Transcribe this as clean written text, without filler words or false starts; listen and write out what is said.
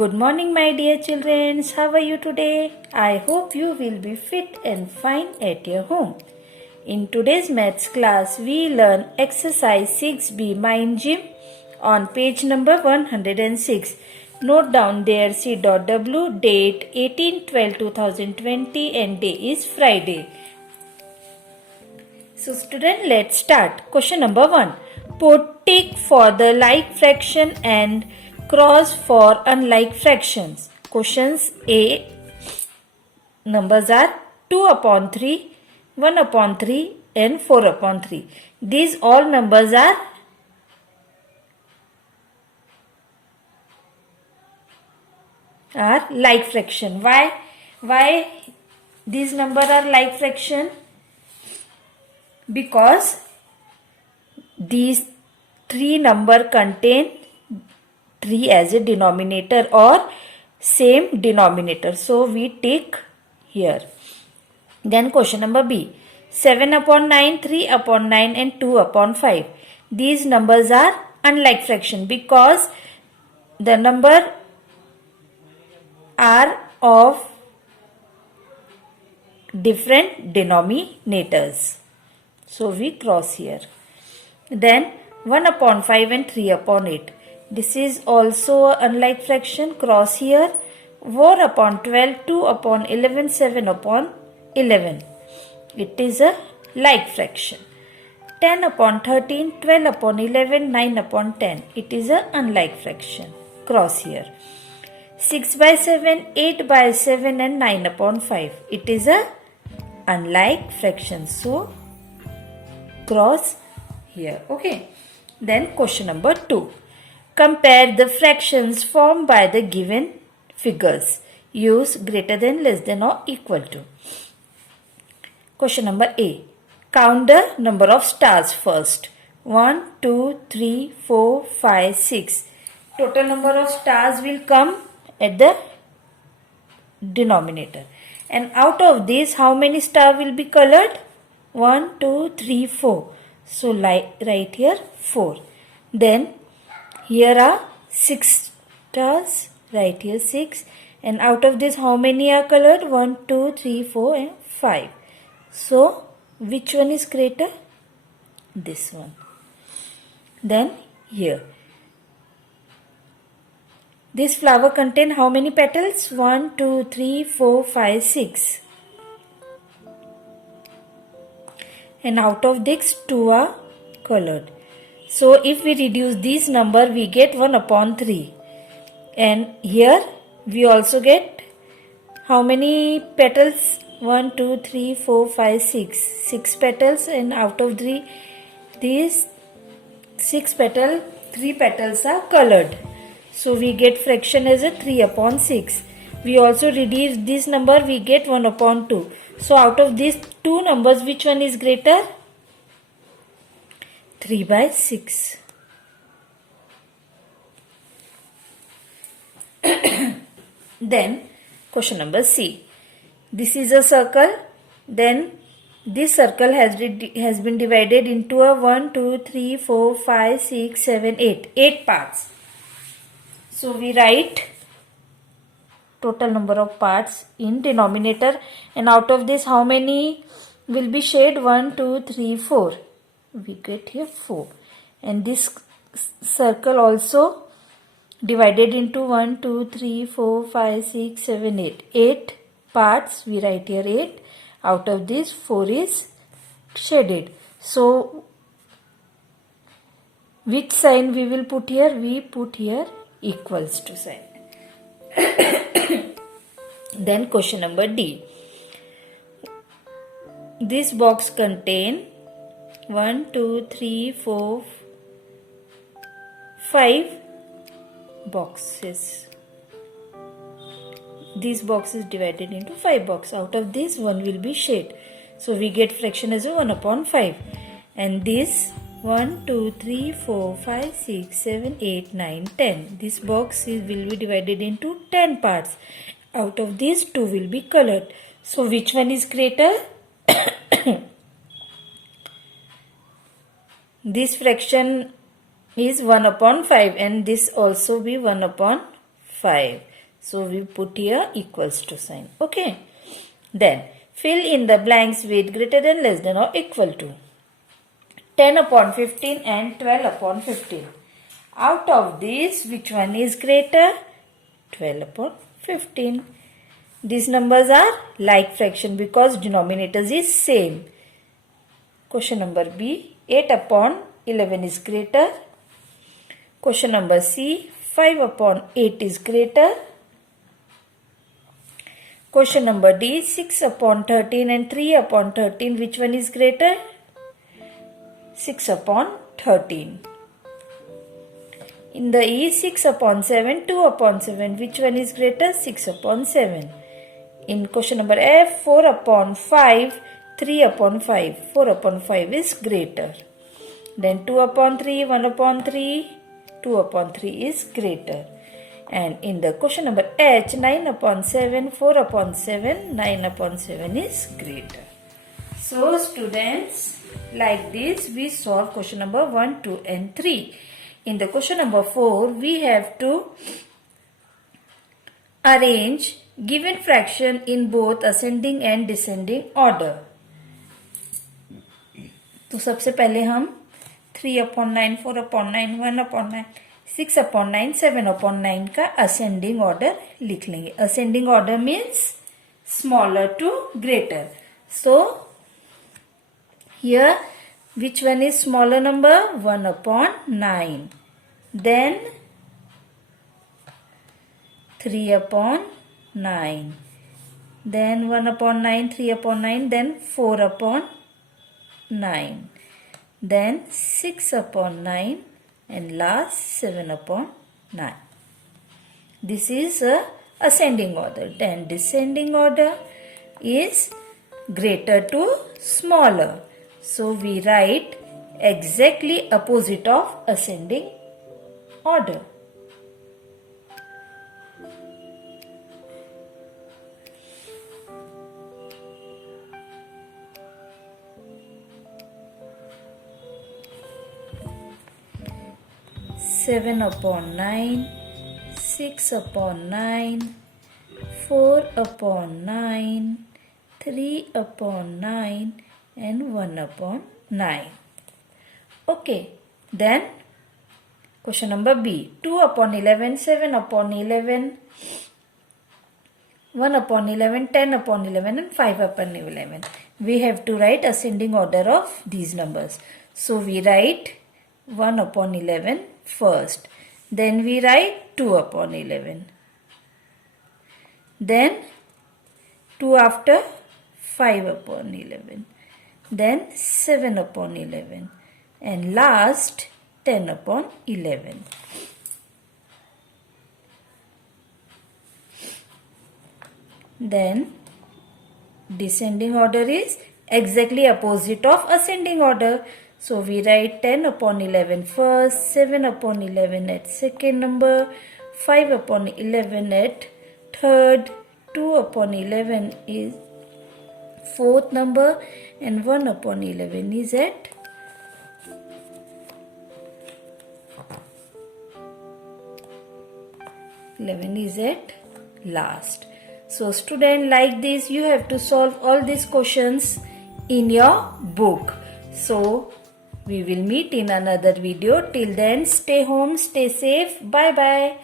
Good morning, my dear children. How are you today? I hope you will be fit and fine at your home. In today's maths class, we learn exercise 6B Mind Gym on page number 106. Note down there C.W, date 18/12/2020 and day is Friday. So student, let's start. Question number 1. Put tick for the like fraction and cross for unlike fractions. Questions A. Numbers are 2/3, 1/3 and 4/3. These all numbers are like fraction. Why these numbers are like fraction? Because these three numbers contain 3 as a denominator or same denominator. So we tick here. Then question number B. 7/9, 3/9 and 2/5. These numbers are unlike fraction because the number are of different denominators. So we cross here. Then 1/5 and 3/8. This is also unlike fraction. Cross here. 4/12, 2/11, 7/11. It is a like fraction. 10/13, 12/11, 9/10. It is a unlike fraction. Cross here. 6/7, 8/7 and 9/5. It is a unlike fraction. So cross here. Okay. Then question number 2. Compare the fractions formed by the given figures. Use greater than, less than or equal to. Question number A. Count the number of stars first. 1, 2, 3, 4, 5, 6. Total number of stars will come at the denominator. And out of this, how many stars will be colored? 1, 2, 3, 4. So write here 4. Then here are 6 stars. Write here 6. And out of this, how many are colored? 1, 2, 3, 4 and 5. So which one is greater? This one. Then here. This flower contain how many petals? 1, 2, 3, 4, 5, 6. And out of this, 2 are colored. So if we reduce this number, we get 1/3. And here we also get how many petals? 1, 2, 3, 4, 5, 6. 6 petals, and out of these 6 petals, 3 petals are colored. So we get fraction as a 3/6. We also reduce this number, we get 1/2. So out of these two numbers, which one is greater? 3/6. Then question number C. This is a circle. Then this circle has been divided into a 1, 2, 3, 4, 5, 6, 7, 8. 8 parts. So we write total number of parts in denominator, and out of this, how many will be shade? 1, 2, 3, 4. We get here 4. And this circle also divided into 1, 2, 3, 4, 5, 6, 7, 8. 8 parts. We write here 8. Out of this, 4 is shaded. So which sign we will put here? We put here equals to sign. Then question number D. This box contain 1, 2, 3, 4, 5 boxes. This box is divided into 5 boxes. Out of this, 1 will be shade. So we get fraction as a 1/5. And this 1, 2, 3, 4, 5, 6, 7, 8, 9, 10. This box will be divided into 10 parts. Out of these, 2 will be colored. So which one is greater? This fraction is 1/5, and this also be 1/5. 5. So we put here equals to sign. Okay. Then fill in the blanks with greater than, less than or equal to. 10 upon 15 and 12 upon 15. Out of this, which one is greater? 12 upon 15. These numbers are like fraction because denominators is same. Question number B, 8 upon 11 is greater. Question number C, 5 upon 8 is greater. Question number D, 6 upon 13 and 3 upon 13, which one is greater? 6 upon 13. In the E, 6 upon 7, 2 upon 7, which one is greater? 6 upon 7. In question number F, 4 upon 5, 3 upon 5. 4 upon 5 is greater. Then 2 upon 3, 1 upon 3, 2 upon 3 is greater. And in the question number H, 9 upon 7, 4 upon 7, 9 upon 7 is greater. So students, like this we solve question number 1, 2 and 3. In the question number 4, we have to arrange given fraction in both ascending and descending order. तो सबसे पहले हम 3 upon 9, 4 upon 9, 1 upon 9, 6 upon 9, 7 upon 9 का ascending order लिख लेंगे. Ascending order means smaller to greater. So here which one is smaller number? 1 upon 9. Then 3 upon 9. Then 1 upon 9, 3 upon 9, then 4 upon 9. Then 6 upon 9 and last 7 upon 9. This is a ascending order. Then descending order is greater to smaller. So we write exactly opposite of ascending order. Seven upon 9, 6 upon 9, 4 upon 9, 3 upon 9 and 1 upon 9. Okay, then question number B, 2 upon 11, 7 upon 11, 1 upon 11, 10 upon 11 and 5 upon 11. We have to write ascending order of these numbers. So we write 1 upon 11 first. Then we write 2 upon 11. Then 2 after 5 upon 11. Then 7 upon 11. And last 10 upon 11. Then descending order is exactly opposite of ascending order. So we write 10 upon 11 first, 7 upon 11 at second number, 5 upon 11 at third, 2 upon 11 is fourth number and 1 upon 11 is at last. So student, like this you have to solve all these questions in your book. So we will meet in another video. Till then, stay home, stay safe. Bye bye.